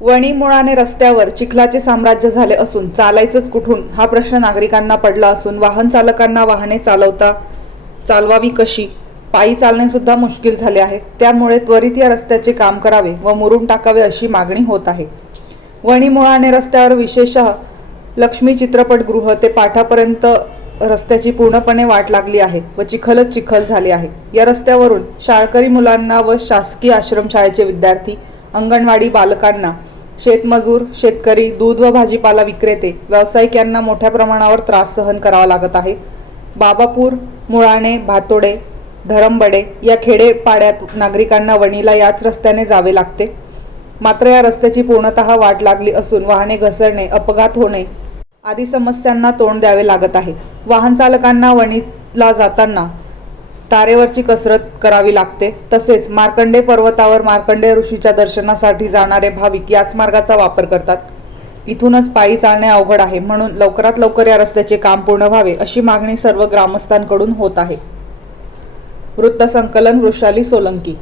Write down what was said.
वणी मुळाने रस्त्यावर चिखलाचे साम्राज्य झाले असून चालायचंच कुठून हा प्रश्न नागरिकांना पडला असून वाहन चालकांना वाहने चालवता चालवावी कशी? पायी चालणेसुद्धा मुश्किल झाले आहे. त्यामुळे त्वरित या रस्त्याचे काम करावे व मुरून टाकावे अशी मागणी होत आहे. वणी मुळाने रस्त्यावर विशेषतः लक्ष्मी चित्रपटगृह ते पाठापर्यंत रस्त्याची पूर्णपणे वाट लागली आहे व चिखलच चिखल झाले आहे. या रस्त्यावरून शाळकरी मुलांना व शासकीय आश्रमशाळेचे विद्यार्थी अंगणवाडी बालकांना शेतमजूर शेतकरी दूध व भाजीपाला विक्रेते व्यावसायिक यांना मोठ्या प्रमाणावर त्रास सहन करावा लागत आहे. बाबापूर मुळाणे भातोडे धरमबडे या खेडेपाड्यात नागरिकांना वणीला याच रस्त्याने जावे लागते. मात्र या रस्त्याची पूर्णतः वाट लागली असून वाहने घसरणे अपघात होणे आदी समस्यांना तोंड द्यावे लागत आहे. वाहन चालकांना वणीला जाताना तारेवरची कसरत करावी लागते. तसेच मार्कंडे पर्वतावर मार्कंडे ऋषीच्या दर्शनासाठी जाणारे भाविक याच मार्गाचा वापर करतात. इथूनच पायी चालणे अवघड आहे. म्हणून लवकरात लवकर या रस्त्याचे काम पूर्ण व्हावे अशी मागणी सर्व ग्रामस्थांकडून होत आहे. वृत्तसंकलन वृषाली सोलंकी